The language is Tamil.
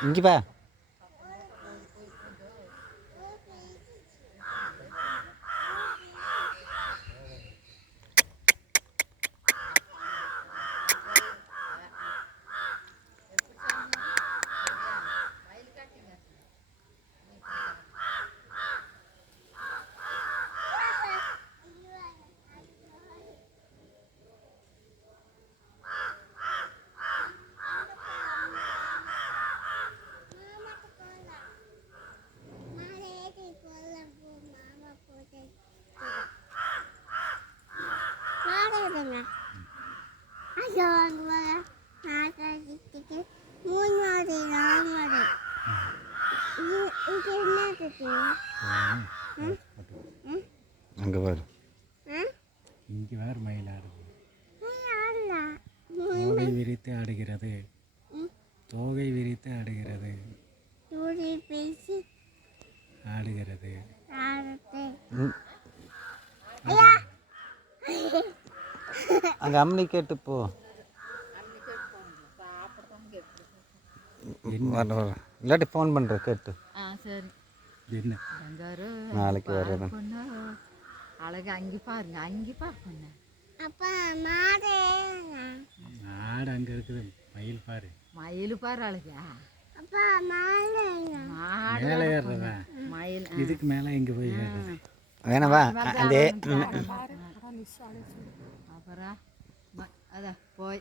你去摆 இங்கே வா அங்கே பாரு. இங்கே வேறு மயில் ஆடுது. தோகை விரித்து ஆடுகிறது. தோகை விரித்து ஆடுகிறது. பேசி ஆடுகிறது. அங்கே அம்மனி கேட்டு போ. வர வர. இல்லாட்டி ஃபோன் பண்ணுறேன் கேட்டு. நாளைக்கு பொண்ணு. அழகு அங்கே பாருங்க அங்கே பாரு பொண்ணு. அப்பா மாடு. ஆடு அங்கே இருக்குது. மயில் பாரு. மயில் பாரு அழகா. அப்பா மாடு. மாடு மேலே ஏறுறவன் மயில் இதுக்கு மேலே இங்கே போய் ஏறுறது வேணா வா. அந்த 好的，我